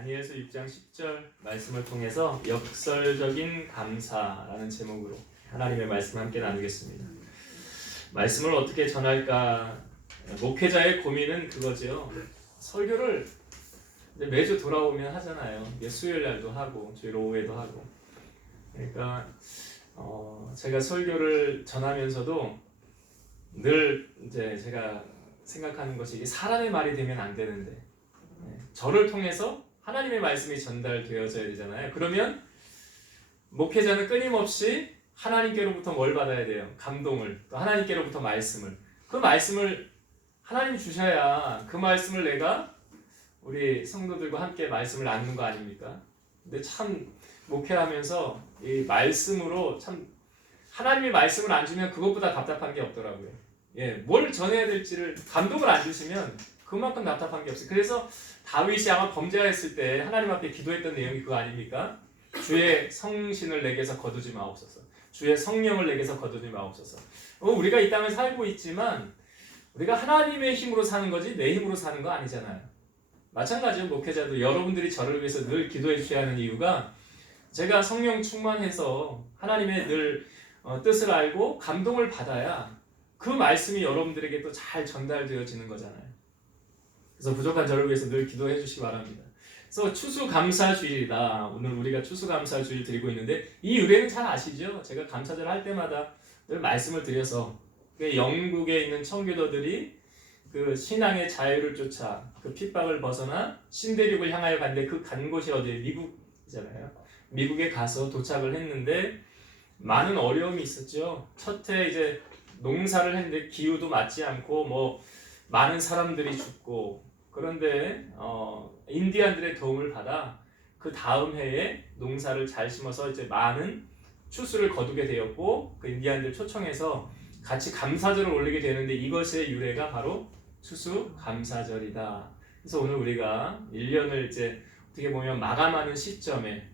다니엘서 6장 10절 말씀을 통해서 역설적인 감사라는 제목으로 하나님의 말씀을 함께 나누겠습니다. 말씀을 어떻게 전할까? 목회자의 고민은 그거죠. 설교를 매주 돌아오면 하잖아요. 수요일 날도 하고 주일 오후에도 하고. 그러니까 제가 설교를 전하면서도 늘 이제 제가 생각하는 것이 이게 사람의 말이 되면 안 되는데 저를 통해서 하나님의 말씀이 전달되어져야 되잖아요. 그러면 목회자는 끊임없이 하나님께로부터 뭘 받아야 돼요? 감동을, 또 하나님께로부터 말씀을. 그 말씀을 하나님이 주셔야 그 말씀을 내가 우리 성도들과 함께 말씀을 나누는 거 아닙니까? 근데 참 목회하면서 이 말씀으로 참 하나님의 말씀을 안 주면 그것보다 답답한 게 없더라고요. 뭘 전해야 될지를 감동을 안 주시면 그만큼 답답한 게 없어요. 그래서 다윗이 아마 범죄했을 때 하나님 앞에 기도했던 내용이 그거 아닙니까? 주의 성신을 내게서 거두지 마옵소서. 주의 성령을 내게서 거두지 마옵소서. 우리가 이 땅을 살고 있지만 우리가 하나님의 힘으로 사는 거지 내 힘으로 사는 거 아니잖아요. 마찬가지로 목회자도 여러분들이 저를 위해서 늘 기도해 주셔야 하는 이유가 제가 성령 충만해서 하나님의 늘 뜻을 알고 감동을 받아야 그 말씀이 여러분들에게 또 잘 전달되어지는 거잖아요. 그래서 부족한 저를 위해서 늘 기도해 주시기 바랍니다. 그래서 추수감사주일이다. 오늘 우리가 추수감사주일 드리고 있는데 이 유래는 잘 아시죠? 제가 감사절 할 때마다 늘 말씀을 드려서 영국에 있는 청교도들이 그 신앙의 자유를 쫓아 그 핍박을 벗어나 신대륙을 향하여 갔는데 그 간 곳이 어디에? 미국이잖아요. 미국에 가서 도착을 했는데 많은 어려움이 있었죠. 첫해 이제 농사를 했는데 기후도 맞지 않고 많은 사람들이 죽고 그런데 인디안들의 도움을 받아 그 다음 해에 농사를 잘 심어서 이제 많은 추수를 거두게 되었고 그 인디안들 초청해서 같이 감사절을 올리게 되는데 이것의 유래가 바로 추수감사절이다. 그래서 오늘 우리가 1년을 이제 어떻게 보면 마감하는 시점에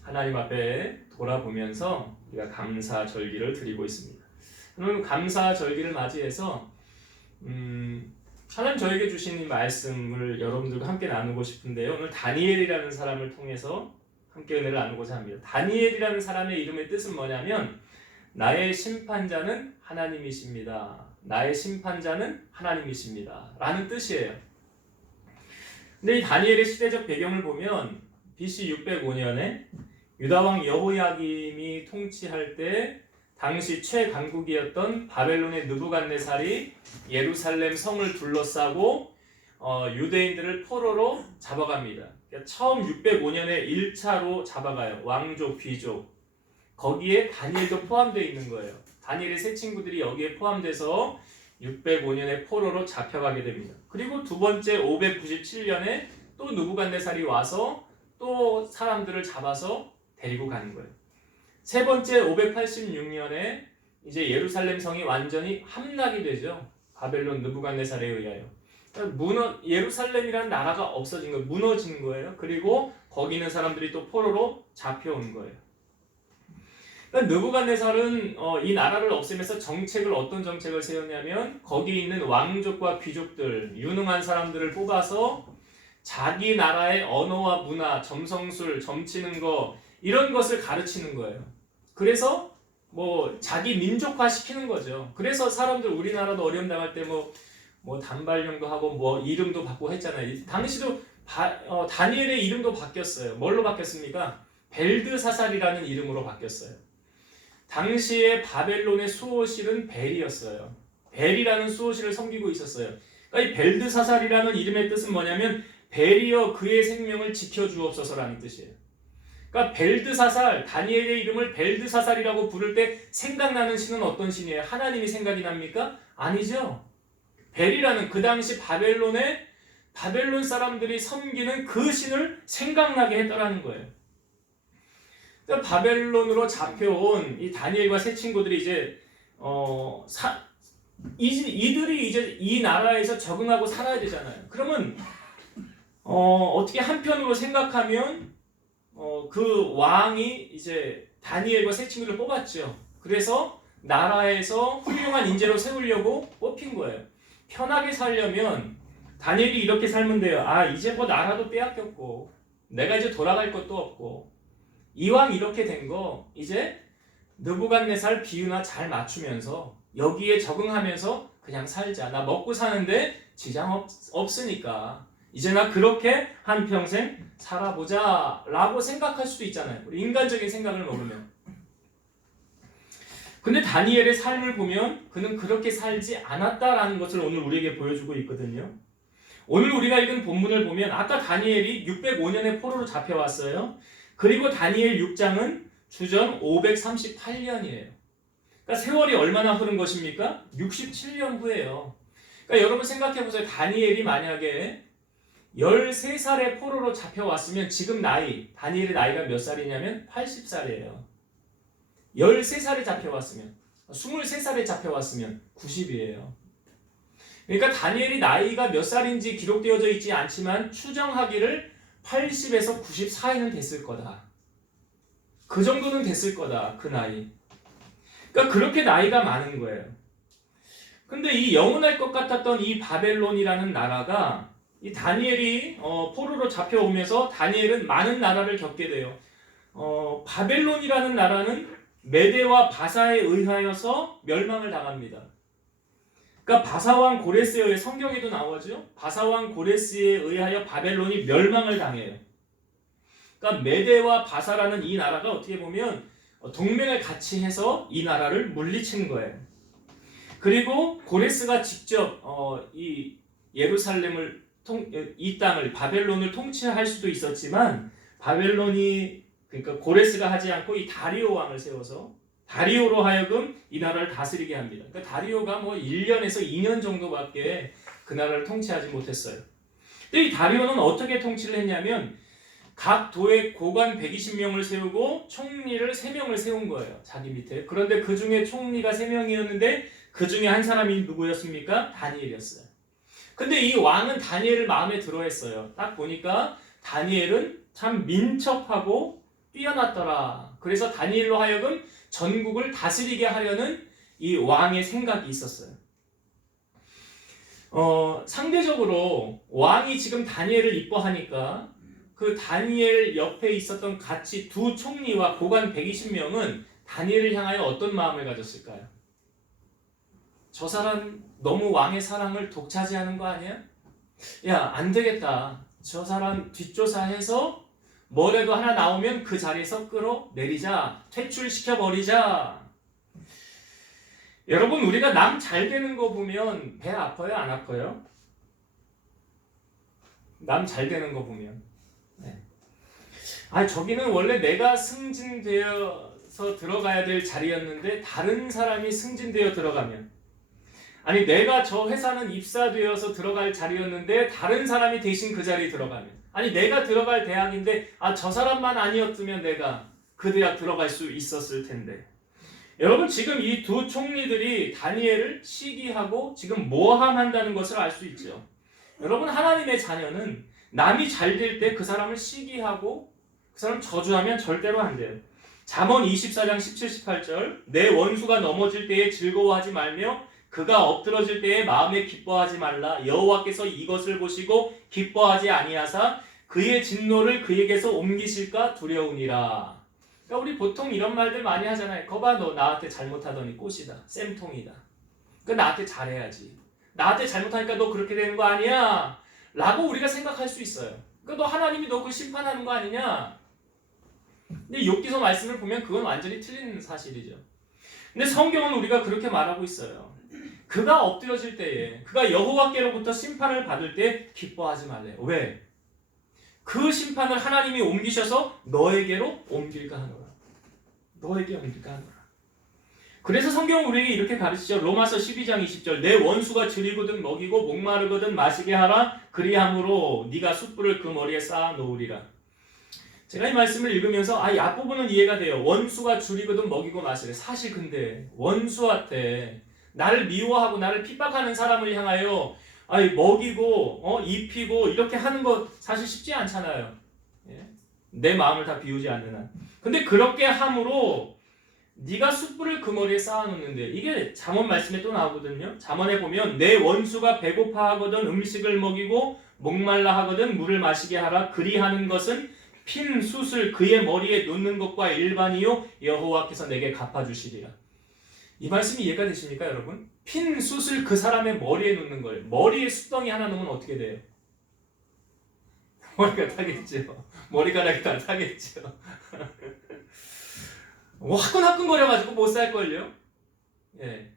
하나님 앞에 돌아보면서 우리가 감사절기를 드리고 있습니다. 오늘 감사절기를 맞이해서 하나님 저에게 주신 이 말씀을 여러분들과 함께 나누고 싶은데요. 오늘 다니엘이라는 사람을 통해서 함께 은혜를 나누고자 합니다. 다니엘이라는 사람의 이름의 뜻은 뭐냐면 나의 심판자는 하나님이십니다. 나의 심판자는 하나님이십니다. 라는 뜻이에요. 근데 이 다니엘의 시대적 배경을 보면 BC 605년에 유다왕 여호야김이 통치할 때 당시 최강국이었던 바벨론의 느부갓네살이 예루살렘 성을 둘러싸고 유대인들을 포로로 잡아갑니다. 그러니까 처음 605년에 1차로 잡아가요. 왕족, 귀족. 거기에 다니엘도 포함되어 있는 거예요. 다니엘의 세 친구들이 여기에 포함돼서 605년에 포로로 잡혀가게 됩니다. 그리고 두 번째 597년에 또 느부갓네살이 와서 또 사람들을 잡아서 데리고 가는 거예요. 세 번째 586년에 이제 예루살렘 성이 완전히 함락이 되죠. 바벨론 느부갓네살에 의하여. 예루살렘이라는 나라가 없어진 거예요. 무너진 거예요. 그리고 거기 있는 사람들이 또 포로로 잡혀온 거예요. 그러니까 느부갓네살은 이 나라를 없애면서 어떤 정책을 세웠냐면 거기 있는 왕족과 귀족들, 유능한 사람들을 뽑아서 자기 나라의 언어와 문화, 점성술, 점치는 거 이런 것을 가르치는 거예요. 그래서 자기 민족화 시키는 거죠. 그래서 사람들 우리나라도 어려움 당할 때 단발령도 하고 이름도 바꾸고 했잖아요. 당시도 다니엘의 이름도 바뀌었어요. 뭘로 바뀌었습니까? 벨드사살이라는 이름으로 바뀌었어요. 당시에 바벨론의 수호실은 벨이었어요. 벨이라는 수호실을 섬기고 있었어요. 그러니까 이 벨드사살이라는 이름의 뜻은 뭐냐면 벨이여 그의 생명을 지켜주옵소서라는 뜻이에요. 그러니까 벨드사살, 다니엘의 이름을 벨드사살이라고 부를 때 생각나는 신은 어떤 신이에요? 하나님이 생각이 납니까? 아니죠. 벨이라는 그 당시 바벨론 사람들이 섬기는 그 신을 생각나게 했더라는 거예요. 그러니까 바벨론으로 잡혀온 이 다니엘과 세 친구들이 이들이 이제 이 나라에서 적응하고 살아야 되잖아요. 그러면 어떻게 한편으로 생각하면 그 왕이 이제 다니엘과 세 친구를 뽑았죠. 그래서 나라에서 훌륭한 인재로 세우려고 뽑힌 거예요. 편하게 살려면 다니엘이 이렇게 살면 돼요. 아, 이제 뭐 나라도 빼앗겼고 내가 이제 돌아갈 것도 없고 이왕 이렇게 된 거 이제 느부갓네살 비유나 잘 맞추면서 여기에 적응하면서 그냥 살자. 나 먹고 사는데 지장 없으니까 이제 나 그렇게 한평생 살아보자 라고 생각할 수도 있잖아요. 우리 인간적인 생각을 먹으면. 근데 다니엘의 삶을 보면 그는 그렇게 살지 않았다라는 것을 오늘 우리에게 보여주고 있거든요. 오늘 우리가 읽은 본문을 보면 아까 다니엘이 605년에 포로로 잡혀왔어요. 그리고 다니엘 6장은 주전 538년이에요. 그러니까 세월이 얼마나 흐른 것입니까? 67년 후예요. 그러니까 여러분 생각해 보세요. 다니엘이 만약에 13살에 포로로 잡혀왔으면 지금 다니엘의 나이가 몇 살이냐면 80살이에요. 13살에 잡혀왔으면 23살에 잡혀왔으면 90이에요. 그러니까 다니엘이 나이가 몇 살인지 기록되어져 있지 않지만 추정하기를 80에서 90 사이는 됐을 거다. 그 정도는 됐을 거다. 그 나이. 그러니까 그렇게 나이가 많은 거예요. 근데 이 영원할 것 같았던 이 바벨론이라는 나라가 이 다니엘이 포로로 잡혀오면서 다니엘은 많은 나라를 겪게 돼요. 바벨론이라는 나라는 메대와 바사에 의하여서 멸망을 당합니다. 그러니까 바사왕 고레스에 의해 성경에도 나오죠. 바사왕 고레스에 의하여 바벨론이 멸망을 당해요. 그러니까 메대와 바사라는 이 나라가 어떻게 보면 동맹을 같이 해서 이 나라를 물리친 거예요. 그리고 고레스가 직접 이 예루살렘을 이 땅을 바벨론을 통치할 수도 있었지만 바벨론이 그러니까 고레스가 하지 않고 이 다리오 왕을 세워서 다리오로 하여금 이 나라를 다스리게 합니다. 그러니까 다리오가 뭐 1년에서 2년 정도밖에 그 나라를 통치하지 못했어요. 근데 이 다리오는 어떻게 통치를 했냐면 각 도에 고관 120명을 세우고 총리를 3명을 세운 거예요. 자기 밑에. 그런데 그 중에 총리가 3명이었는데 그 중에 한 사람이 누구였습니까? 다니엘이었어요. 근데 이 왕은 다니엘을 마음에 들어 했어요. 딱 보니까 다니엘은 참 민첩하고 뛰어났더라. 그래서 다니엘로 하여금 전국을 다스리게 하려는 이 왕의 생각이 있었어요. 상대적으로 왕이 지금 다니엘을 이뻐하니까 그 다니엘 옆에 있었던 같이 두 총리와 고관 120명은 다니엘을 향하여 어떤 마음을 가졌을까요? 저 사람 너무 왕의 사랑을 독차지하는 거 아니야? 야, 안 되겠다. 저 사람 뒷조사해서 뭐라도 하나 나오면 그 자리에서 끌어내리자. 퇴출시켜버리자. 여러분, 우리가 남 잘 되는 거 보면 배 아파요? 안 아파요? 남 잘 되는 거 보면. 네. 저기는 원래 내가 승진되어서 들어가야 될 자리였는데 다른 사람이 승진되어 들어가면 아니 내가 저 회사는 입사되어서 들어갈 자리였는데 다른 사람이 대신 그 자리에 들어가면 아니 내가 들어갈 대학인데 저 사람만 아니었으면 내가 그 대학 들어갈 수 있었을 텐데 여러분 지금 이 두 총리들이 다니엘을 시기하고 지금 모함한다는 것을 알 수 있죠. 여러분 하나님의 자녀는 남이 잘 될 때 그 사람을 시기하고 그 사람 저주하면 절대로 안 돼요. 잠언 24장 17, 18절 내 원수가 넘어질 때에 즐거워하지 말며 그가 엎드러질 때에 마음에 기뻐하지 말라. 여호와께서 이것을 보시고 기뻐하지 아니하사 그의 진노를 그에게서 옮기실까 두려우니라. 그러니까 우리 보통 이런 말들 많이 하잖아요. 거봐 너 나한테 잘못하더니 꽃이다. 쌤통이다. 그러니까 나한테 잘해야지. 나한테 잘못하니까 너 그렇게 되는 거 아니야? 라고 우리가 생각할 수 있어요. 그러니까 너 하나님이 너 그 심판하는 거 아니냐? 근데 욥기서 말씀을 보면 그건 완전히 틀린 사실이죠. 근데 성경은 우리가 그렇게 말하고 있어요. 그가 엎드려질 때에 그가 여호와께로부터 심판을 받을 때 기뻐하지 말래요. 왜? 그 심판을 하나님이 옮기셔서 너에게로 옮길까 하노라. 너에게 옮길까 하노라. 그래서 성경은 우리에게 이렇게 가르치죠. 로마서 12장 20절 내 원수가 줄이거든 먹이고 목마르거든 마시게 하라. 그리함으로 네가 숯불을 그 머리에 쌓아 놓으리라. 제가 이 말씀을 읽으면서 이 앞부분은 이해가 돼요. 원수가 줄이거든 먹이고 마시래. 사실 근데 원수한테 나를 미워하고 나를 핍박하는 사람을 향하여 먹이고 입히고 이렇게 하는 거 사실 쉽지 않잖아요. 예? 내 마음을 다 비우지 않는 한. 근데 그렇게 함으로 네가 숯불을 그 머리에 쌓아놓는데, 이게 잠언 말씀에 또 나오거든요. 잠언에 보면 내 원수가 배고파하거든 음식을 먹이고 목말라 하거든 물을 마시게 하라. 그리하는 것은 핀 숯을 그의 머리에 놓는 것과 일반이요 여호와께서 내게 갚아주시리라. 이 말씀이 이해가 되십니까, 여러분? 핀 숯을 그 사람의 머리에 놓는 거예요. 머리에 숯덩이 하나 놓으면 어떻게 돼요? 머리가 타겠죠. 머리카락이 다 타겠죠. 화끈화끈거려가지고 못 살걸요? 예.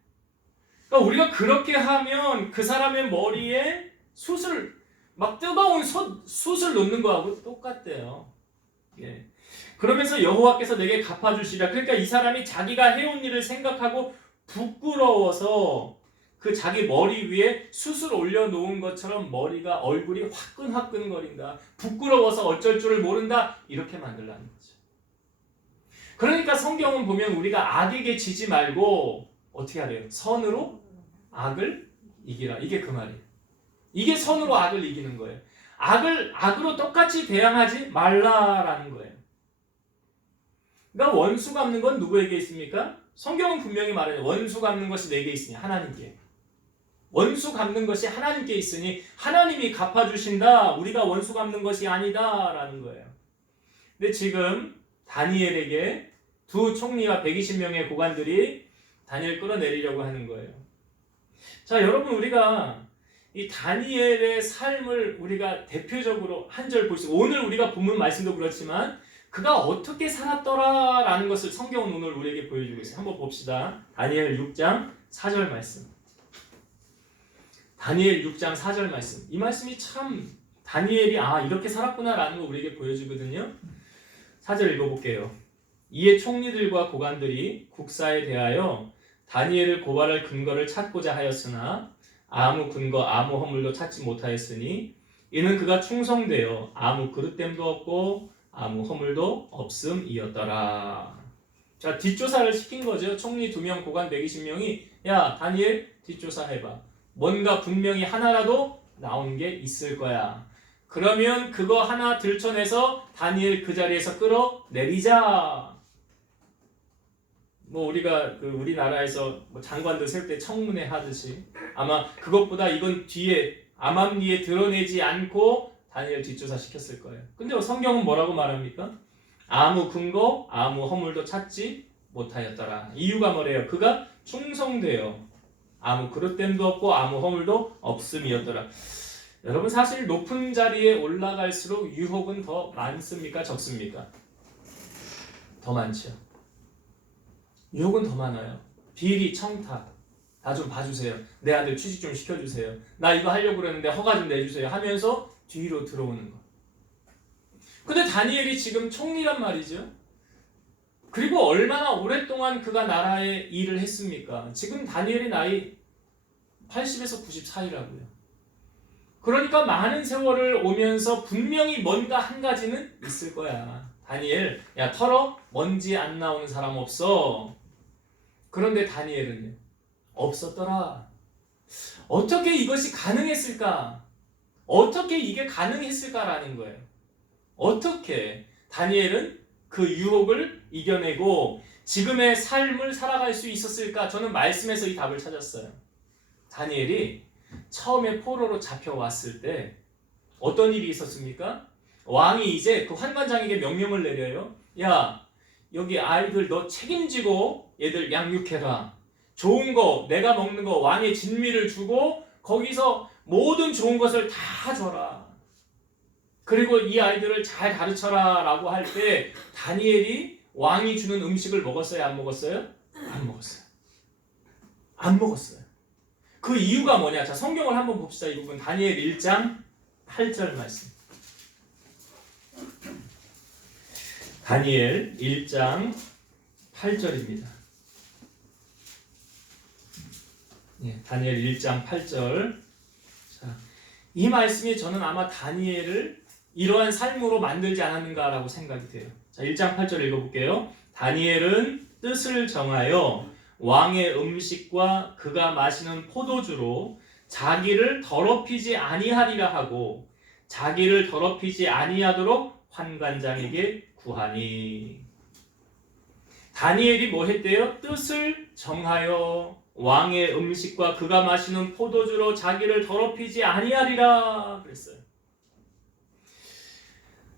그러니까 우리가 그렇게 하면 그 사람의 머리에 숯을, 막 뜨거운 숯을 놓는 거하고 똑같대요. 예. 그러면서 여호와께서 내게 갚아주시라. 그러니까 이 사람이 자기가 해온 일을 생각하고 부끄러워서 그 자기 머리 위에 숯을 올려놓은 것처럼 머리가, 얼굴이 화끈화끈거린다. 부끄러워서 어쩔 줄을 모른다. 이렇게 만들라는 거죠. 그러니까 성경은 보면 우리가 악에게 지지 말고 어떻게 하래요? 선으로 악을 이기라. 이게 그 말이에요. 이게 선으로 악을 이기는 거예요. 악으로 똑같이 대항하지 말라라는 거예요. 그러니까 원수 갚는 건 누구에게 있습니까? 성경은 분명히 말해요. 원수 갚는 것이 내게 있으니 하나님께. 원수 갚는 것이 하나님께 있으니 하나님이 갚아주신다. 우리가 원수 갚는 것이 아니다 라는 거예요. 근데 지금 다니엘에게 두 총리와 120명의 고관들이 다니엘을 끌어내리려고 하는 거예요. 자, 여러분, 우리가 이 다니엘의 삶을 우리가 대표적으로 한 절 볼 수, 오늘 우리가 본문 말씀도 그렇지만 그가 어떻게 살았더라라는 것을 성경은 오늘 우리에게 보여주고 있어요. 한번 봅시다. 다니엘 6장 4절 말씀. 다니엘 6장 4절 말씀. 이 말씀이 참 다니엘이 이렇게 살았구나라는 걸 우리에게 보여주거든요. 4절 읽어볼게요. 이에 총리들과 고관들이 국사에 대하여 다니엘을 고발할 근거를 찾고자 하였으나 아무 근거 아무 허물도 찾지 못하였으니 이는 그가 충성되어 아무 그릇됨도 없고 아무 허물도 없음이었더라. 자, 뒷조사를 시킨 거죠. 총리 2명, 고관 120명이 야, 다니엘 뒷조사해봐. 뭔가 분명히 하나라도 나온 게 있을 거야. 그러면 그거 하나 들춰내서 다니엘 그 자리에서 끌어내리자. 뭐 우리가 우리나라에서 장관들 세울 때 청문회 하듯이 아마 그것보다 이건 뒤에 암암리에 드러내지 않고 다니엘 뒷조사 시켰을 거예요. 근데 성경은 뭐라고 말합니까? 아무 근거, 아무 허물도 찾지 못하였더라. 이유가 뭐래요? 그가 충성되어 아무 그릇됨도 없고 아무 허물도 없음이었더라. 여러분, 사실 높은 자리에 올라갈수록 유혹은 더 많습니까? 적습니까? 더 많죠. 유혹은 더 많아요. 비리, 청탁, 나 좀 봐주세요. 내 아들 취직 좀 시켜주세요. 나 이거 하려고 그러는데 허가 좀 내주세요 하면서 뒤로 들어오는 거. 근데 다니엘이 지금 총리란 말이죠. 그리고 얼마나 오랫동안 그가 나라에 일을 했습니까? 지금 다니엘의 나이 80에서 94이라고요. 그러니까 많은 세월을 오면서 분명히 뭔가 한 가지는 있을 거야. 다니엘, 야, 털어? 먼지 안 나오는 사람 없어. 그런데 다니엘은요, 없었더라. 어떻게 이것이 가능했을까? 어떻게 이게 가능했을까라는 거예요. 어떻게 다니엘은 그 유혹을 이겨내고 지금의 삶을 살아갈 수 있었을까? 저는 말씀에서 이 답을 찾았어요. 다니엘이 처음에 포로로 잡혀왔을 때 어떤 일이 있었습니까? 왕이 이제 그 환관장에게 명령을 내려요. 야, 여기 아이들 너 책임지고 얘들 양육해라. 좋은 거, 내가 먹는 거, 왕의 진미를 주고 거기서 모든 좋은 것을 다 줘라. 그리고 이 아이들을 잘 가르쳐라 라고 할 때 다니엘이 왕이 주는 음식을 먹었어요? 안 먹었어요? 안 먹었어요. 안 먹었어요. 그 이유가 뭐냐? 자, 성경을 한번 봅시다. 이 부분 다니엘 1장 8절 말씀. 다니엘 1장 8절입니다. 예, 다니엘 1장 8절. 자, 이 말씀이 저는 아마 다니엘을 이러한 삶으로 만들지 않았는가라고 생각이 돼요. 자, 1장 8절 읽어볼게요. 다니엘은 뜻을 정하여 왕의 음식과 그가 마시는 포도주로 자기를 더럽히지 아니하리라 하고 자기를 더럽히지 아니하도록 환관장에게 구하니. 다니엘이 뭐 했대요? 뜻을 정하여 왕의 음식과 그가 마시는 포도주로 자기를 더럽히지 아니하리라 그랬어요.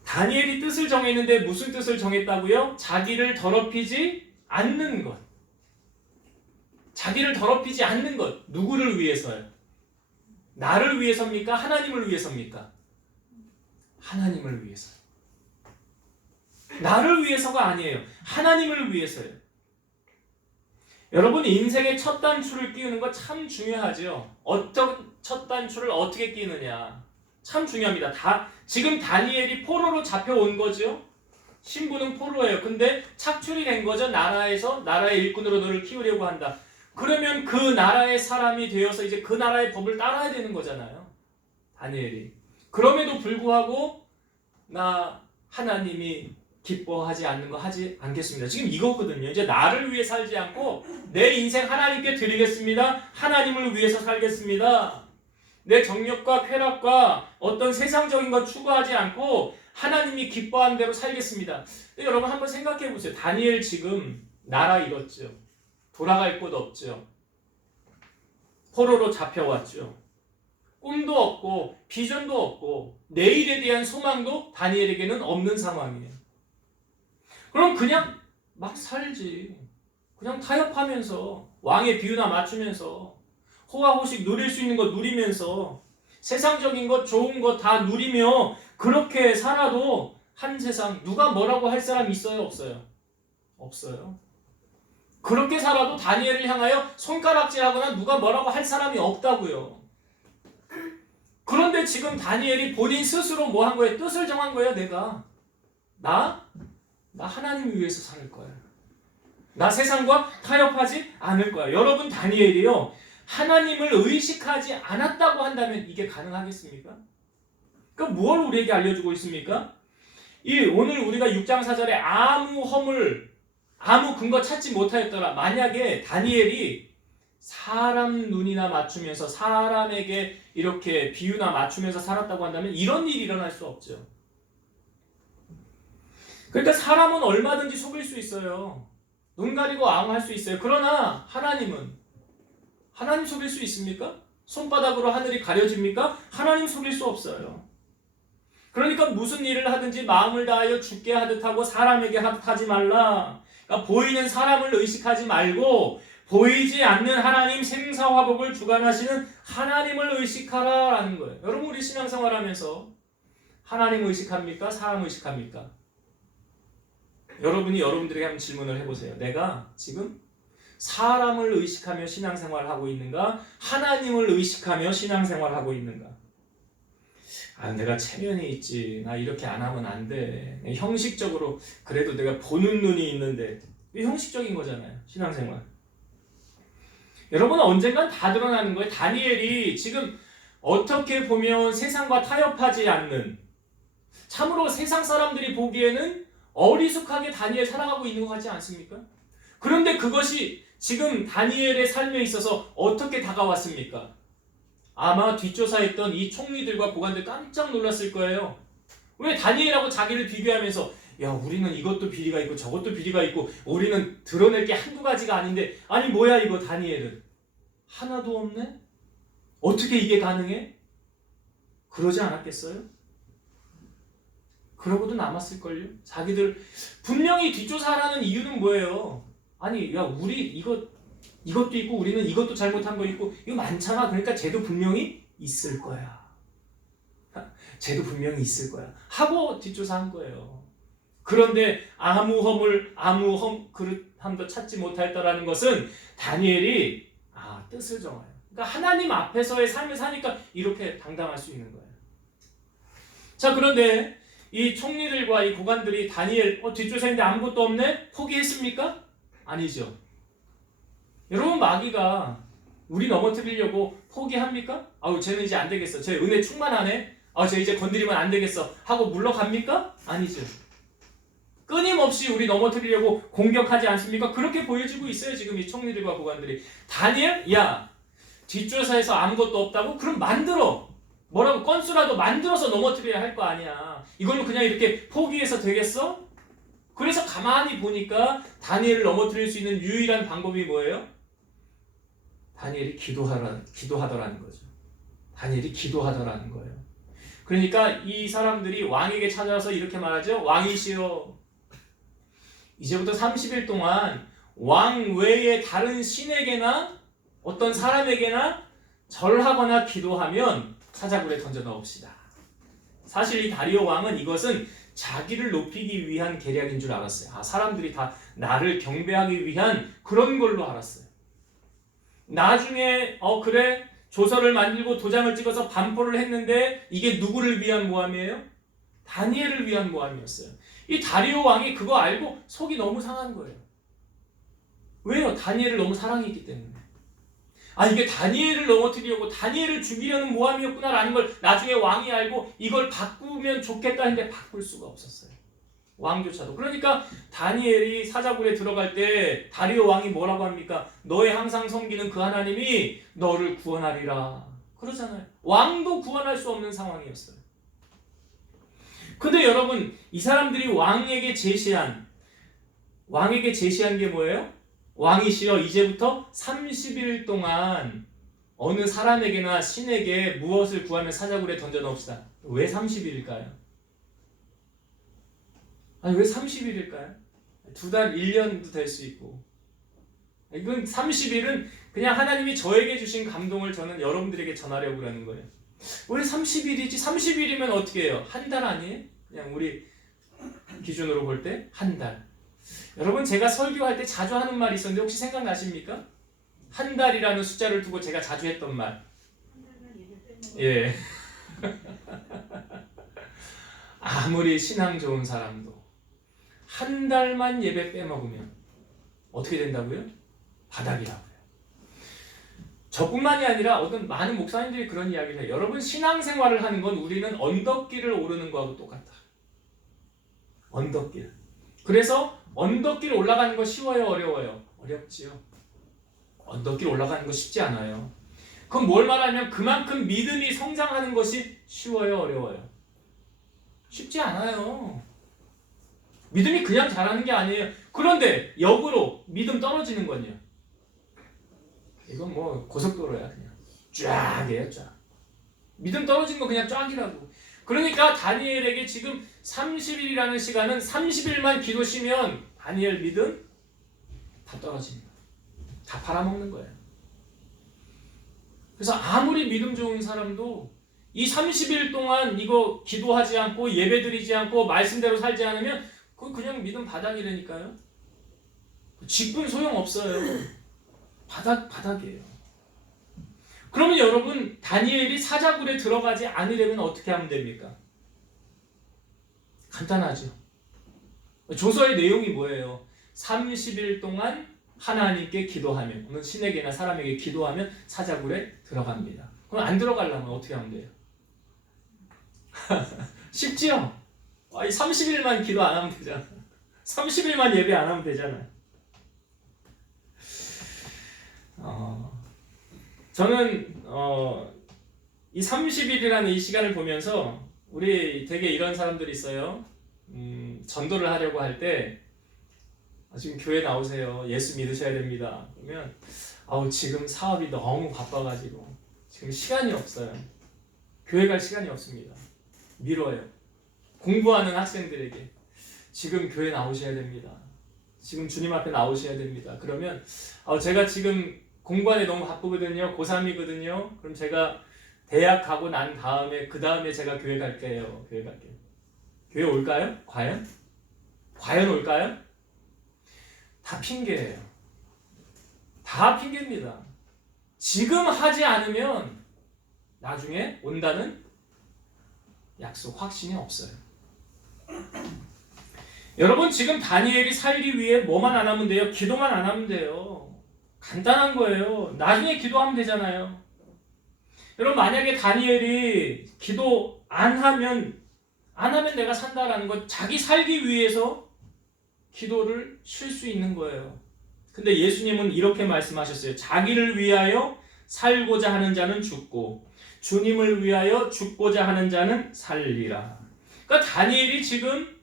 다니엘이 뜻을 정했는데 무슨 뜻을 정했다고요? 자기를 더럽히지 않는 것. 자기를 더럽히지 않는 것. 누구를 위해서요? 나를 위해서입니까? 하나님을 위해서입니까? 하나님을 위해서. 나를 위해서가 아니에요. 하나님을 위해서요. 여러분 인생의 첫 단추를 끼우는 거 참 중요하죠. 어떤 첫 단추를 어떻게 끼우느냐 참 중요합니다. 지금 다니엘이 포로로 잡혀온 거죠. 신부는 포로예요. 근데 착출이 된 거죠. 나라의 일꾼으로 너를 키우려고 한다. 그러면 그 나라의 사람이 되어서 이제 그 나라의 법을 따라야 되는 거잖아요. 다니엘이. 그럼에도 불구하고 나 하나님이 기뻐하지 않는 거 하지 않겠습니다. 지금 이거거든요. 이제 나를 위해 살지 않고 내 인생 하나님께 드리겠습니다. 하나님을 위해서 살겠습니다. 내 정력과 쾌락과 어떤 세상적인 것 추구하지 않고 하나님이 기뻐하는 대로 살겠습니다. 여러분 한번 생각해 보세요. 다니엘 지금 나라 잃었죠. 돌아갈 곳 없죠. 포로로 잡혀왔죠. 꿈도 없고 비전도 없고 내일에 대한 소망도 다니엘에게는 없는 상황이에요. 그럼 그냥 막 살지. 그냥 타협하면서 왕의 비유나 맞추면서 호화호식 누릴 수 있는 거 누리면서 세상적인 것 좋은 거 다 누리며 그렇게 살아도 한 세상 누가 뭐라고 할 사람 있어요? 없어요? 없어요. 그렇게 살아도 다니엘을 향하여 손가락질하거나 누가 뭐라고 할 사람이 없다고요. 그런데 지금 다니엘이 본인 스스로 뭐 한 거예요? 뜻을 정한 거예요. 내가 나 하나님을 위해서 살 거야. 나 세상과 타협하지 않을 거야. 여러분 다니엘이요. 하나님을 의식하지 않았다고 한다면 이게 가능하겠습니까? 그러니까 무엇을 우리에게 알려주고 있습니까? 오늘 우리가 6장 4절에 아무 허물, 아무 근거 찾지 못하였더라. 만약에 다니엘이 사람 눈이나 맞추면서 사람에게 이렇게 비유나 맞추면서 살았다고 한다면 이런 일이 일어날 수 없죠. 그러니까 사람은 얼마든지 속일 수 있어요. 눈 가리고 앙할 수 있어요. 그러나 하나님 속일 수 있습니까? 손바닥으로 하늘이 가려집니까? 하나님 속일 수 없어요. 그러니까 무슨 일을 하든지 마음을 다하여 죽게 하듯 하고 사람에게 하지 말라. 그러니까 보이는 사람을 의식하지 말고 보이지 않는 하나님 생사화복을 주관하시는 하나님을 의식하라라는 거예요. 여러분 우리 신앙생활하면서 하나님 의식합니까? 사람 의식합니까? 여러분이 여러분들에게 한번 질문을 해보세요. 내가 지금 사람을 의식하며 신앙생활하고 있는가? 하나님을 의식하며 신앙생활하고 있는가? 내가 체면이 있지. 나 이렇게 안 하면 안 돼. 형식적으로 그래도 내가 보는 눈이 있는데 형식적인 거잖아요. 신앙생활. 여러분 언젠간 다 드러나는 거예요. 다니엘이 지금 어떻게 보면 세상과 타협하지 않는 참으로 세상 사람들이 보기에는 어리숙하게 다니엘 살아가고 있는 것 같지 않습니까? 그런데 그것이 지금 다니엘의 삶에 있어서 어떻게 다가왔습니까? 아마 뒷조사했던 이 총리들과 고관들 깜짝 놀랐을 거예요. 왜 다니엘하고 자기를 비교하면서 야 우리는 이것도 비리가 있고 저것도 비리가 있고 우리는 드러낼 게 한두 가지가 아닌데 아니 뭐야 이거 다니엘은 하나도 없네? 어떻게 이게 가능해? 그러지 않았겠어요? 그러고도 남았을걸요? 자기들 분명히 뒷조사하라는 이유는 뭐예요? 아니 야 우리 이것도 있고 우리는 이것도 잘못한 거 있고 이거 많잖아. 그러니까 쟤도 분명히 있을 거야. 쟤도 분명히 있을 거야. 하고 뒷조사한 거예요. 그런데 아무 그릇함도 찾지 못하였다라는 것은 다니엘이 뜻을 정해요. 그러니까 하나님 앞에서의 삶을 사니까 이렇게 당당할 수 있는 거예요. 자 그런데 이 총리들과 이 고관들이 다니엘 뒷조사인데 아무것도 없네? 포기했습니까? 아니죠. 여러분 마귀가 우리 넘어뜨리려고 포기합니까? 쟤는 이제 안 되겠어. 쟤 은혜 충만하네. 쟤 이제 건드리면 안 되겠어. 하고 물러갑니까? 아니죠. 끊임없이 우리 넘어뜨리려고 공격하지 않습니까? 그렇게 보여지고 있어요. 지금 이 총리들과 고관들이. 다니엘? 야 뒷조사에서 아무것도 없다고? 그럼 만들어. 뭐라고 건수라도 만들어서 넘어뜨려야 할 거 아니야. 이걸로 그냥 이렇게 포기해서 되겠어? 그래서 가만히 보니까 다니엘을 넘어뜨릴 수 있는 유일한 방법이 뭐예요? 다니엘이 기도하더라는 거죠. 다니엘이 기도하더라는 거예요. 그러니까 이 사람들이 왕에게 찾아와서 이렇게 말하죠. 왕이시여, 이제부터 30일 동안 왕 외에 다른 신에게나 어떤 사람에게나 절하거나 기도하면 사자굴에 던져 넣읍시다. 사실 이 다리오 왕은 이것은 자기를 높이기 위한 계략인 줄 알았어요. 사람들이 다 나를 경배하기 위한 그런 걸로 알았어요. 나중에 그래, 조서를 만들고 도장을 찍어서 반포를 했는데 이게 누구를 위한 모함이에요? 다니엘을 위한 모함이었어요. 이 다리오 왕이 그거 알고 속이 너무 상한 거예요. 왜요? 다니엘을 너무 사랑했기 때문에. 이게 다니엘을 넘어뜨리려고, 다니엘을 죽이려는 모함이었구나라는 걸 나중에 왕이 알고 이걸 바꾸면 좋겠다 했는데 바꿀 수가 없었어요. 왕조차도. 그러니까 다니엘이 사자굴에 들어갈 때 다리오 왕이 뭐라고 합니까? 너의 항상 섬기는 그 하나님이 너를 구원하리라 그러잖아요. 왕도 구원할 수 없는 상황이었어요. 근데 여러분, 이 사람들이 왕에게 제시한 게 뭐예요? 왕이시여, 이제부터 30일 동안 어느 사람에게나 신에게 무엇을 구하면 사자굴에 던져 넣읍시다. 왜 30일일까요? 왜 30일일까요? 2달, 1년도 될 수 있고. 이건 30일은 그냥 하나님이 저에게 주신 감동을 저는 여러분들에게 전하려고 하는 거예요. 왜 30일이지? 30일이면 어떻게 해요? 한 달 아니에요? 그냥 우리 기준으로 볼 때 한 달. 여러분, 제가 설교할 때 자주 하는 말이 있었는데 혹시 생각나십니까? 한 달이라는 숫자를 두고 제가 자주 했던 말. 예. 아무리 신앙 좋은 사람도 한 달만 예배 빼먹으면 어떻게 된다고요? 바닥이라고요. 저뿐만이 아니라 어떤 많은 목사님들이 그런 이야기를 해요. 여러분, 신앙생활을 하는 건 우리는 언덕길을 오르는 거하고 똑같다. 언덕길. 그래서 언덕길 올라가는 거 쉬워요, 어려워요? 어렵지요. 언덕길 올라가는 거 쉽지 않아요. 그럼 뭘 말하냐면 그만큼 믿음이 성장하는 것이 쉬워요, 어려워요? 쉽지 않아요. 믿음이 그냥 자라는 게 아니에요. 그런데 역으로 믿음 떨어지는 건요. 이건 뭐 고속도로야, 그냥 쫙이에요, 쫙. 믿음 떨어진 거 그냥 쫙이라고. 그러니까 다니엘에게 지금 30일이라는 시간은 30일만 기도 쉬면 다니엘 믿음 다 떨어집니다. 다 팔아먹는 거예요. 그래서 아무리 믿음 좋은 사람도 이 30일 동안 이거 기도하지 않고 예배드리지 않고 말씀대로 살지 않으면 그건 그냥 믿음 바닥이라니까요. 직분 소용없어요. 바닥이에요. 그러면 여러분, 다니엘이 사자굴에 들어가지 않으려면 어떻게 하면 됩니까? 간단하죠. 조서의 내용이 뭐예요? 30일 동안 하나님께 기도하면, 어느 신에게나 사람에게 기도하면 사자굴에 들어갑니다. 그럼 안 들어가려면 어떻게 하면 돼요? 쉽지요? 30일만 기도 안 하면 되잖아. 30일만 예배 안 하면 되잖아요. 저는 이 30일이라는 이 시간을 보면서 우리 되게 이런 사람들이 있어요. 전도를 하려고 할 때 지금 교회 나오세요. 예수 믿으셔야 됩니다. 그러면 지금 사업이 너무 바빠가지고 지금 시간이 없어요. 교회 갈 시간이 없습니다. 미뤄요. 공부하는 학생들에게 지금 교회 나오셔야 됩니다. 지금 주님 앞에 나오셔야 됩니다. 그러면 제가 지금 공부하는데 너무 바쁘거든요. 고3이거든요. 그럼 제가 대학 가고 난 다음에 그 다음에 제가 교회 갈게요. 교회 올까요? 과연 올까요? 다 핑계예요. 다 핑계입니다. 지금 하지 않으면 나중에 온다는 약속, 확신이 없어요. 여러분, 지금 다니엘이 살기 위해 뭐만 안 하면 돼요? 기도만 안 하면 돼요. 간단한 거예요. 나중에 기도하면 되잖아요. 여러분, 만약에 다니엘이 기도 안 하면 내가 산다라는 건 자기 살기 위해서 기도를 쉴 수 있는 거예요. 근데 예수님은 이렇게 말씀하셨어요. 자기를 위하여 살고자 하는 자는 죽고 주님을 위하여 죽고자 하는 자는 살리라. 그러니까 다니엘이 지금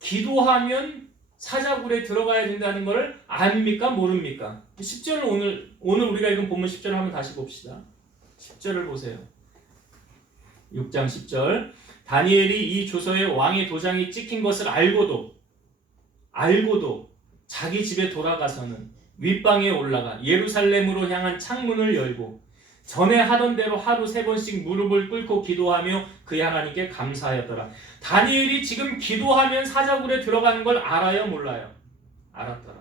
기도하면 사자굴에 들어가야 된다는 걸 압니까? 모릅니까? 10절을 오늘 우리가 읽은 본문 10절을 한번 다시 봅시다. 10절을 보세요. 6장 10절. 다니엘이 이 조서에 왕의 도장이 찍힌 것을 알고도 자기 집에 돌아가서는 윗방에 올라가 예루살렘으로 향한 창문을 열고 전에 하던 대로 하루 3번씩 무릎을 꿇고 기도하며 그의 하나님께 감사하였더라. 다니엘이 지금 기도하면 사자굴에 들어가는 걸 알아요? 몰라요? 알았더라.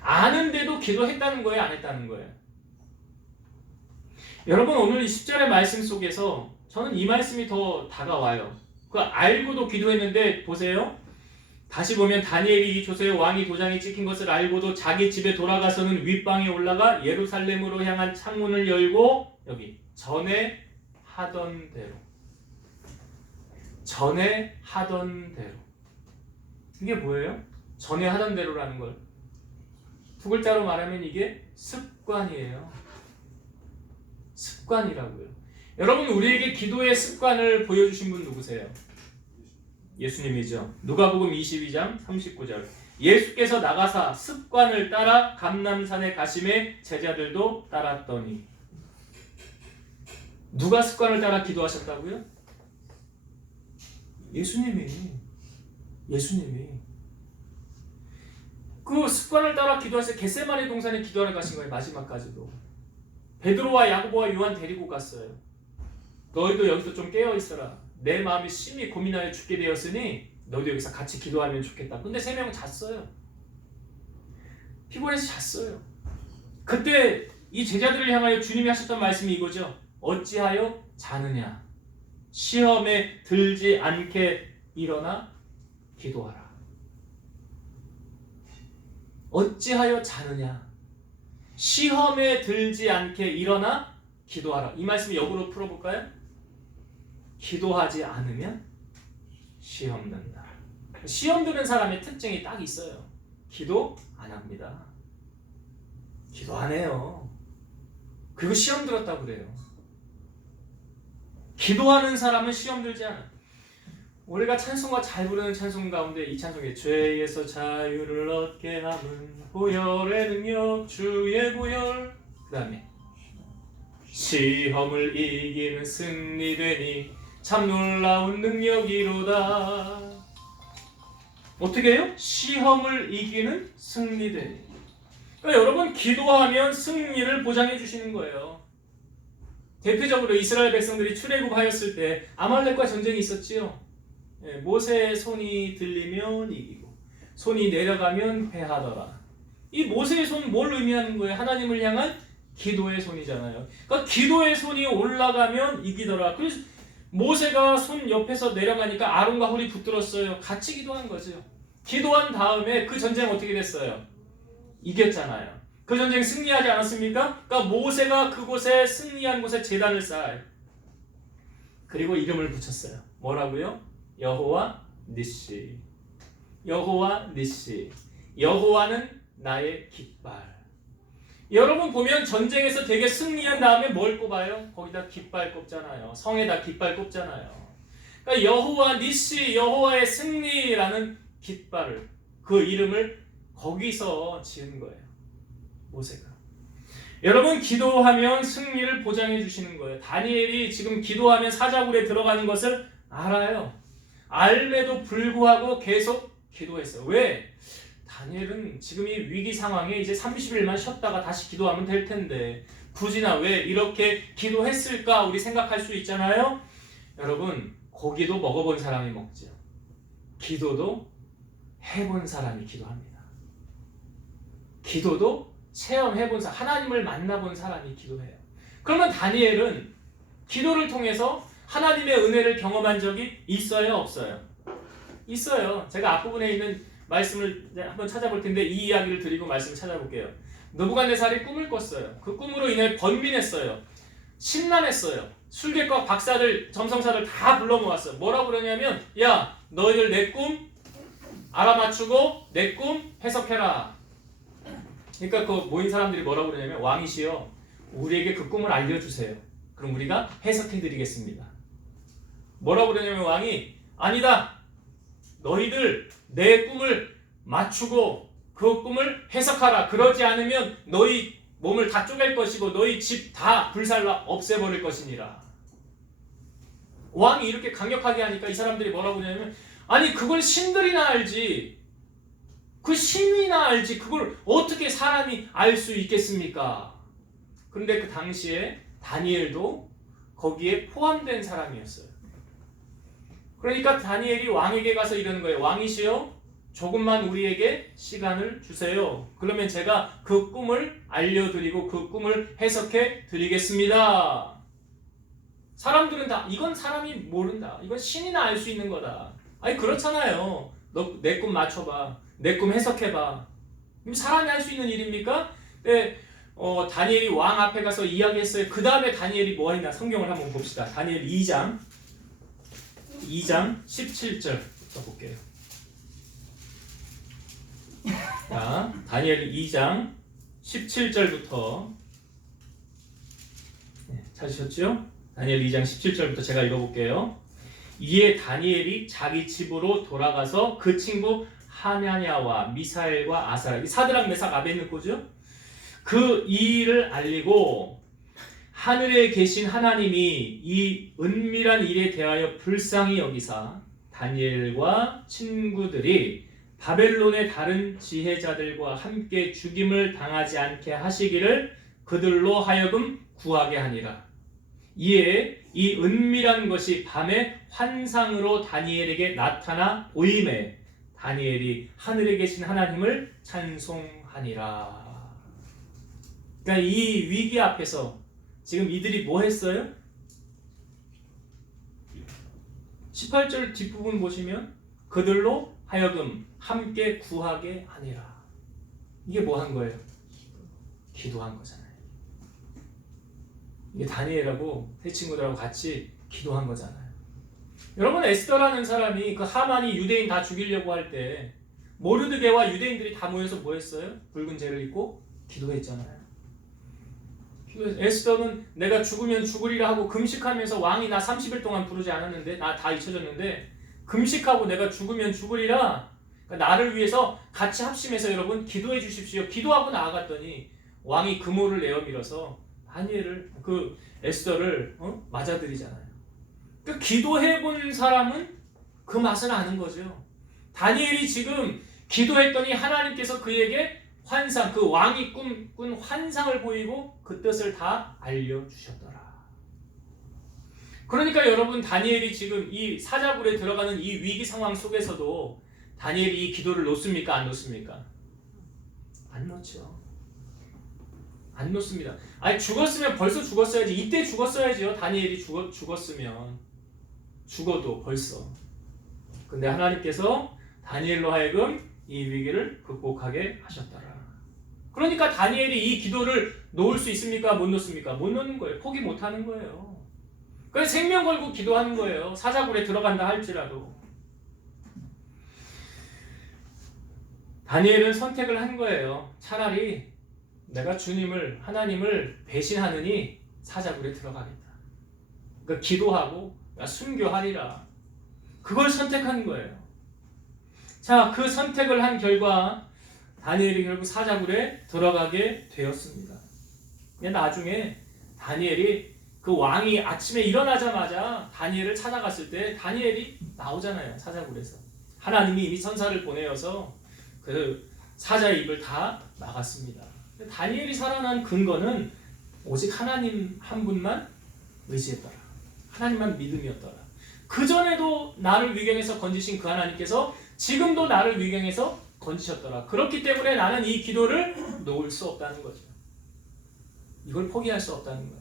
아는데도 기도했다는 거예요? 안 했다는 거예요? 여러분, 오늘 이 10절의 말씀 속에서 저는 이 말씀이 더 다가와요. 그 알고도 기도했는데 보세요. 다시 보면 다니엘이 이 조서에 왕이 도장이 찍힌 것을 알고도 자기 집에 돌아가서는 윗방에 올라가 예루살렘으로 향한 창문을 열고 여기 전에 하던 대로 이게 뭐예요? 전에 하던 대로라는 걸 두 글자로 말하면 이게 습관이에요. 습관이라고요. 여러분, 우리에게 기도의 습관을 보여주신 분 누구세요? 예수님이죠. 누가복음 22장 39절. 예수께서 나가사 습관을 따라 감람산에 가심에 제자들도 따랐더니. 누가 습관을 따라 기도하셨다고요? 예수님이. 그 습관을 따라 기도하실 겟세마네 동산에 기도하러 가신 거예요. 마지막까지도. 베드로와 야고보와 요한 데리고 갔어요. 너희도 여기서 좀 깨어 있어라. 내 마음이 심히 고민하여 죽게 되었으니 너희도 여기서 같이 기도하면 좋겠다. 근데 3명은 잤어요. 피곤해서 잤어요. 그때 이 제자들을 향하여 주님이 하셨던 말씀이 이거죠. 어찌하여 자느냐. 시험에 들지 않게 일어나 기도하라. 어찌하여 자느냐. 시험에 들지 않게 일어나 기도하라. 이 말씀 역으로 풀어볼까요? 기도하지 않으면 시험 든다. 시험 드는 사람의 특징이 딱 있어요. 기도 안 합니다. 기도 안 해요. 그리고 시험 들었다고 그래요. 기도하는 사람은 시험 들지 않아. 우리가 찬송가 잘 부르는 찬송 가운데 이 찬송에 죄에서 자유를 얻게 함은 보혈의 능력 주의 보혈, 그 다음에 시험을 이기는 승리되니 참 놀라운 능력이로다. 어떻게 해요? 시험을 이기는 승리되니. 그러니까 여러분, 기도하면 승리를 보장해 주시는 거예요. 대표적으로 이스라엘 백성들이 출애굽하였을 때 아말렉과 전쟁이 있었지요. 모세의 손이 들리면 이기고 손이 내려가면 패하더라. 이 모세의 손은 뭘 의미하는 거예요? 하나님을 향한 기도의 손이잖아요. 그러니까 기도의 손이 올라가면 이기더라. 그래서 모세가 손 옆에서 내려가니까 아론과 홀이 붙들었어요. 같이 기도한 거죠. 기도한 다음에 그 전쟁 어떻게 됐어요? 이겼잖아요. 그 전쟁 승리하지 않았습니까? 그러니까 모세가 그곳에 승리한 곳에 제단을 쌓아요. 그리고 이름을 붙였어요. 뭐라고요? 여호와 니시. 여호와 니시. 여호와는 나의 깃발. 여러분 보면 전쟁에서 되게 승리한 다음에 뭘 꼽아요? 거기다 깃발 꼽잖아요. 성에다 깃발 꼽잖아요. 그러니까 여호와 니시, 여호와의 승리라는 깃발을, 그 이름을 거기서 지은 거예요. 모세가. 여러분, 기도하면 승리를 보장해 주시는 거예요. 다니엘이 지금 기도하면 사자굴에 들어가는 것을 알아요. 알매도 불구하고 계속 기도했어요. 왜? 다니엘은 지금 이 위기 상황에 이제 30일만 쉬었다가 다시 기도하면 될 텐데 굳이나 왜 이렇게 기도했을까 우리 생각할 수 있잖아요. 여러분, 고기도 먹어본 사람이 먹죠. 기도도 해본 사람이 기도합니다. 기도도 체험해본 사람, 하나님을 만나본 사람이 기도해요. 그러면 다니엘은 기도를 통해서 하나님의 은혜를 경험한 적이 있어요? 없어요? 있어요. 제가 앞부분에 있는 말씀을 한번 찾아볼 텐데 이 이야기를 드리고 말씀을 찾아볼게요. 느부갓네살이 꿈을 꿨어요. 그 꿈으로 인해 번민했어요. 심란했어요. 술객과 박사들, 점성사들 다 불러 모았어요. 뭐라고 그러냐면, 야, 너희들 내 꿈 알아맞추고 내 꿈 해석해라. 그러니까 그 모인 사람들이 뭐라고 그러냐면, 왕이시여, 우리에게 그 꿈을 알려주세요. 그럼 우리가 해석해드리겠습니다. 뭐라고 그러냐면 왕이, 아니다. 너희들 내 꿈을 맞추고 그 꿈을 해석하라. 그러지 않으면 너희 몸을 다 쪼갤 것이고 너희 집 다 불살라 없애버릴 것이니라. 왕이 이렇게 강력하게 하니까 이 사람들이 뭐라고 하냐면, 아니 그걸 신들이나 알지, 그 신이나 알지, 그걸 어떻게 사람이 알 수 있겠습니까? 그런데 그 당시에 다니엘도 거기에 포함된 사람이었어요. 그러니까 다니엘이 왕에게 가서 이러는 거예요. 왕이시여, 조금만 우리에게 시간을 주세요. 그러면 제가 그 꿈을 알려드리고 그 꿈을 해석해 드리겠습니다. 사람들은 다 이건 사람이 모른다, 이건 신이나 알 수 있는 거다. 아니 그렇잖아요. 너 내 꿈 맞춰봐, 내 꿈 해석해봐. 사람이 할 수 있는 일입니까? 네, 다니엘이 왕 앞에 가서 이야기했어요. 그 다음에 다니엘이 뭐 했나 성경을 한번 봅시다. 다니엘 2장 17절부터 볼게요. 자, 다니엘 2장 17절부터 찾으셨죠? 다니엘 2장 17절부터 제가 읽어볼게요. 이에 다니엘이 자기 집으로 돌아가서 그 친구 하냐냐와 미사엘과 아사랴, 사드락 메삭 아벳느고죠? 그 일을 알리고 하늘에 계신 하나님이 이 은밀한 일에 대하여 불쌍히 여기사 다니엘과 친구들이 바벨론의 다른 지혜자들과 함께 죽임을 당하지 않게 하시기를 그들로 하여금 구하게 하니라. 이에 이 은밀한 것이 밤에 환상으로 다니엘에게 나타나 보임에 다니엘이 하늘에 계신 하나님을 찬송하니라. 그러니까 이 위기 앞에서 지금 이들이 뭐 했어요? 18절 뒷부분 보시면 그들로 하여금 함께 구하게 하니라. 이게 뭐 한 거예요? 기도한 거잖아요. 이게 다니엘하고 세 친구들하고 같이 기도한 거잖아요. 여러분, 에스더라는 사람이 그 하만이 유대인 다 죽이려고 할 때 모르드게와 유대인들이 다 모여서 뭐 했어요? 붉은 재를 입고 기도했잖아요. 에스더는 내가 죽으면 죽으리라 하고 금식하면서 왕이 나 30일 동안 부르지 않았는데, 나 다 잊혀졌는데 금식하고 내가 죽으면 죽으리라, 그러니까 나를 위해서 같이 합심해서 여러분 기도해 주십시오. 기도하고 나아갔더니 왕이 금오를 내어 밀어서 다니엘을, 그 에스더를 맞아들이잖아요. 그러니까 기도해본 사람은 그 맛을 아는 거죠. 다니엘이 지금 기도했더니 하나님께서 그에게 환상, 그 왕이 꾼 환상을 보이고 그 뜻을 다 알려주셨더라. 그러니까 여러분, 다니엘이 지금 이 사자굴에 들어가는 이 위기 상황 속에서도 다니엘이 이 기도를 놓습니까? 안 놓습니까? 안 놓죠. 안 놓습니다. 아니 죽었으면 벌써 죽었어야지. 이때 죽었어야지요. 다니엘이 죽었으면. 죽어도 벌써. 근데 하나님께서 다니엘로 하여금 이 위기를 극복하게 하셨더라. 그러니까 다니엘이 이 기도를 놓을 수 있습니까? 못 놓습니까? 못 놓는 거예요. 포기 못 하는 거예요. 그래서 생명 걸고 기도하는 거예요. 사자굴에 들어간다 할지라도. 다니엘은 선택을 한 거예요. 차라리 내가 주님을, 하나님을 배신하느니 사자굴에 들어가겠다. 그러니까 기도하고 순교하리라. 그걸 선택한 거예요. 자, 그 선택을 한 결과 다니엘이 결국 사자굴에 들어가게 되었습니다. 나중에 다니엘이, 그 왕이 아침에 일어나자마자 다니엘을 찾아갔을 때 다니엘이 나오잖아요. 사자굴에서. 하나님이 이미 선사를 보내어서 그 사자의 입을 다 막았습니다. 다니엘이 살아난 근거는 오직 하나님 한 분만 의지했더라. 하나님만 믿음이었더라. 그전에도 나를 위경에서 건지신 그 하나님께서 지금도 나를 위경에서 건지셨더라. 그렇기 때문에 나는 이 기도를 놓을 수 없다는 거죠. 이걸 포기할 수 없다는 거예요.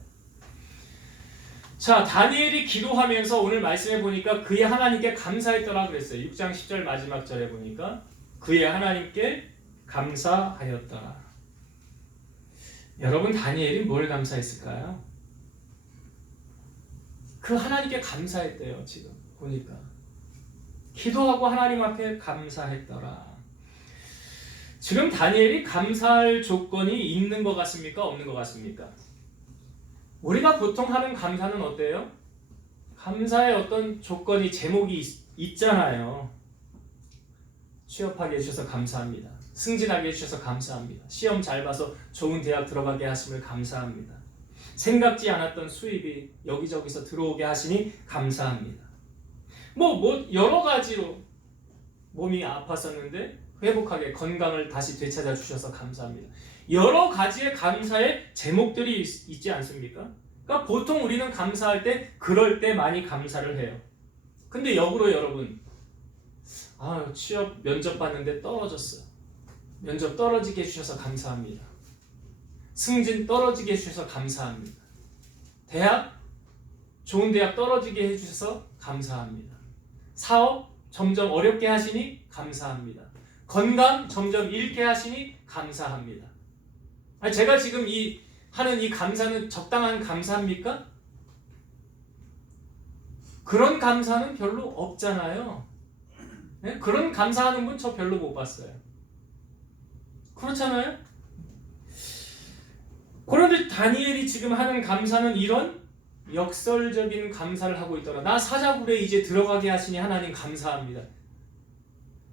자, 다니엘이 기도하면서 오늘 말씀해 보니까 그의 하나님께 감사했더라 그랬어요. 6장 10절 마지막 절에 보니까 그의 하나님께 감사하였더라. 여러분, 다니엘이 뭘 감사했을까요? 그 하나님께 감사했대요. 지금 보니까 기도하고 하나님 앞에 감사했더라. 지금 다니엘이 감사할 조건이 있는 것 같습니까? 없는 것 같습니까? 우리가 보통 하는 감사는 어때요? 감사의 어떤 조건이, 제목이 있잖아요. 취업하게 해주셔서 감사합니다. 승진하게 해주셔서 감사합니다. 시험 잘 봐서 좋은 대학 들어가게 하심을 감사합니다. 생각지 않았던 수입이 여기저기서 들어오게 하시니 감사합니다. 여러 가지로 몸이 아팠었는데 회복하게 건강을 다시 되찾아 주셔서 감사합니다. 여러 가지의 감사의 제목들이 있지 않습니까? 그러니까 보통 우리는 감사할 때 그럴 때 많이 감사를 해요. 근데 역으로 여러분, 취업 면접 봤는데 떨어졌어요. 면접 떨어지게 해주셔서 감사합니다. 승진 떨어지게 해주셔서 감사합니다. 대학, 좋은 대학 떨어지게 해주셔서 감사합니다. 사업 점점 어렵게 하시니 감사합니다. 건강 점점 잃게 하시니 감사합니다. 제가 지금 하는 이 감사는 적당한 감사입니까? 그런 감사는 별로 없잖아요. 네? 그런 감사하는 분 저 별로 못 봤어요. 그렇잖아요? 그런데 다니엘이 지금 하는 감사는 이런 역설적인 감사를 하고 있더라. 나 사자굴에 이제 들어가게 하시니 하나님 감사합니다.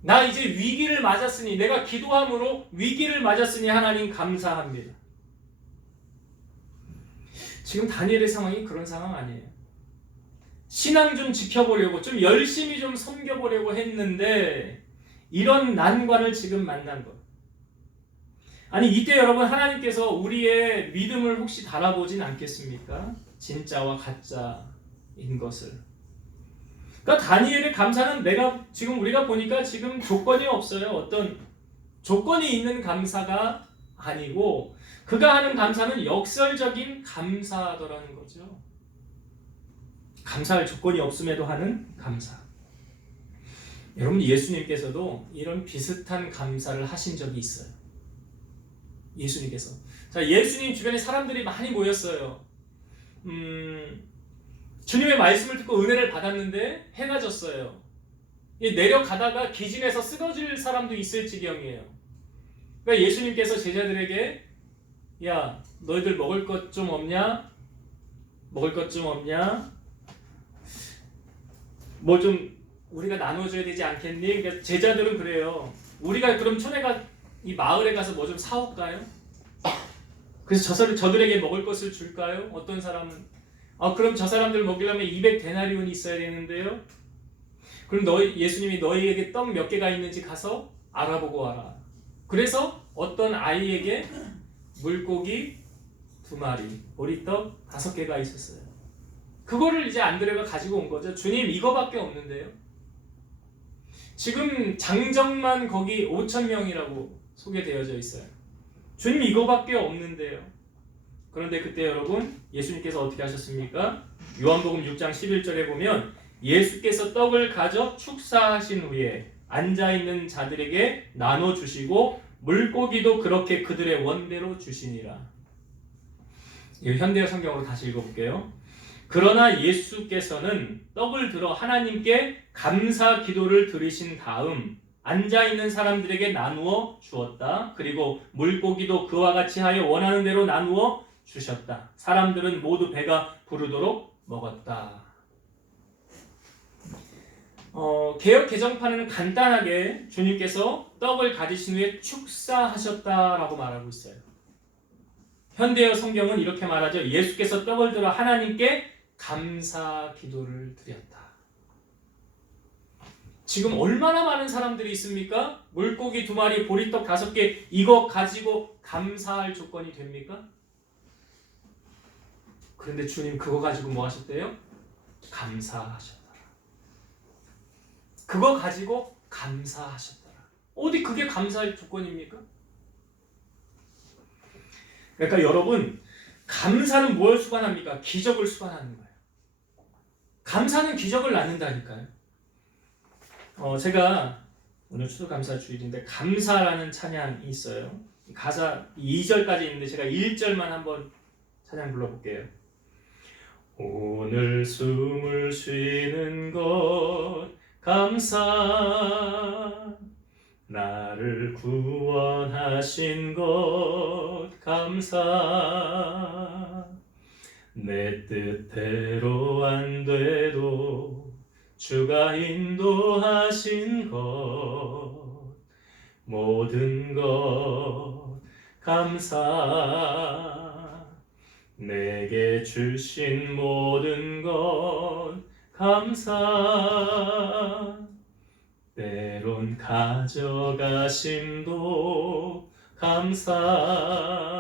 나 이제 위기를 맞았으니, 내가 기도함으로 위기를 맞았으니 하나님 감사합니다. 지금 다니엘의 상황이 그런 상황 아니에요. 신앙 좀 지켜보려고, 좀 열심히 좀 섬겨보려고 했는데 이런 난관을 지금 만난 것. 아니, 이때 여러분, 하나님께서 우리의 믿음을 혹시 달아보진 않겠습니까? 진짜와 가짜인 것을. 그러니까 다니엘의 감사는 지금 우리가 보니까 지금 조건이 없어요. 어떤 조건이 있는 감사가 아니고 그가 하는 감사는 역설적인 감사더라는 거죠. 감사할 조건이 없음에도 하는 감사. 여러분, 예수님께서도 이런 비슷한 감사를 하신 적이 있어요. 예수님께서. 자, 예수님 주변에 사람들이 많이 모였어요. 주님의 말씀을 듣고 은혜를 받았는데 해가 졌어요. 내려가다가 기진해서 쓰러질 사람도 있을 지경이에요. 그러니까 예수님께서 제자들에게, 야, 너희들 먹을 것 좀 없냐? 먹을 것 좀 없냐? 뭐 좀 우리가 나눠줘야 되지 않겠니? 그러니까 제자들은 그래요. 우리가 그럼 이 마을에 가서 뭐 좀 사올까요? 그래서 저들에게 먹을 것을 줄까요? 어떤 사람은 그럼 저 사람들 먹이려면 200데나리온이 있어야 되는데요. 그럼 예수님이 너희에게 떡 몇 개가 있는지 가서 알아보고 와라. 그래서 어떤 아이에게 물고기 2마리, 보리떡 5개가 있었어요. 그거를 이제 안드레가 가지고 온 거죠. 주님, 이거밖에 없는데요. 지금 장정만 거기 5,000명이라고 소개되어져 있어요. 주님, 이거밖에 없는데요. 그런데 그때 여러분, 예수님께서 어떻게 하셨습니까? 요한복음 6장 11절에 보면 예수께서 떡을 가져 축사하신 후에 앉아있는 자들에게 나눠주시고 물고기도 그렇게 그들의 원대로 주시니라. 이 현대어 성경으로 다시 읽어볼게요. 그러나 예수께서는 떡을 들어 하나님께 감사 기도를 드리신 다음 앉아있는 사람들에게 나누어 주었다. 그리고 물고기도 그와 같이 하여 원하는 대로 나누어 주셨다. 사람들은 모두 배가 부르도록 먹었다. 개역 개정판에는 간단하게 주님께서 떡을 가지신 후에 축사하셨다라고 말하고 있어요. 현대어 성경은 이렇게 말하죠. 예수께서 떡을 들어 하나님께 감사 기도를 드렸다. 지금 얼마나 많은 사람들이 있습니까? 물고기 2마리, 보리떡 5개, 이거 가지고 감사할 조건이 됩니까? 그런데 주님 그거 가지고 뭐 하셨대요? 감사하셨더라. 그거 가지고 감사하셨더라. 어디 그게 감사할 조건입니까? 그러니까 여러분, 감사는 뭘 수반합니까? 기적을 수반하는 거예요. 감사는 기적을 낳는다니까요. 제가 오늘 추수감사 주일인데 감사라는 찬양이 있어요. 가사 2절까지 있는데 제가 1절만 한번 찬양 불러볼게요. 오늘 숨을 쉬는 것 감사, 나를 구원하신 것 감사, 내 뜻대로 안 돼도 주가 인도하신 것 모든 것 감사. 내게 주신 모든 것 감사. 때론 가져가심도 감사.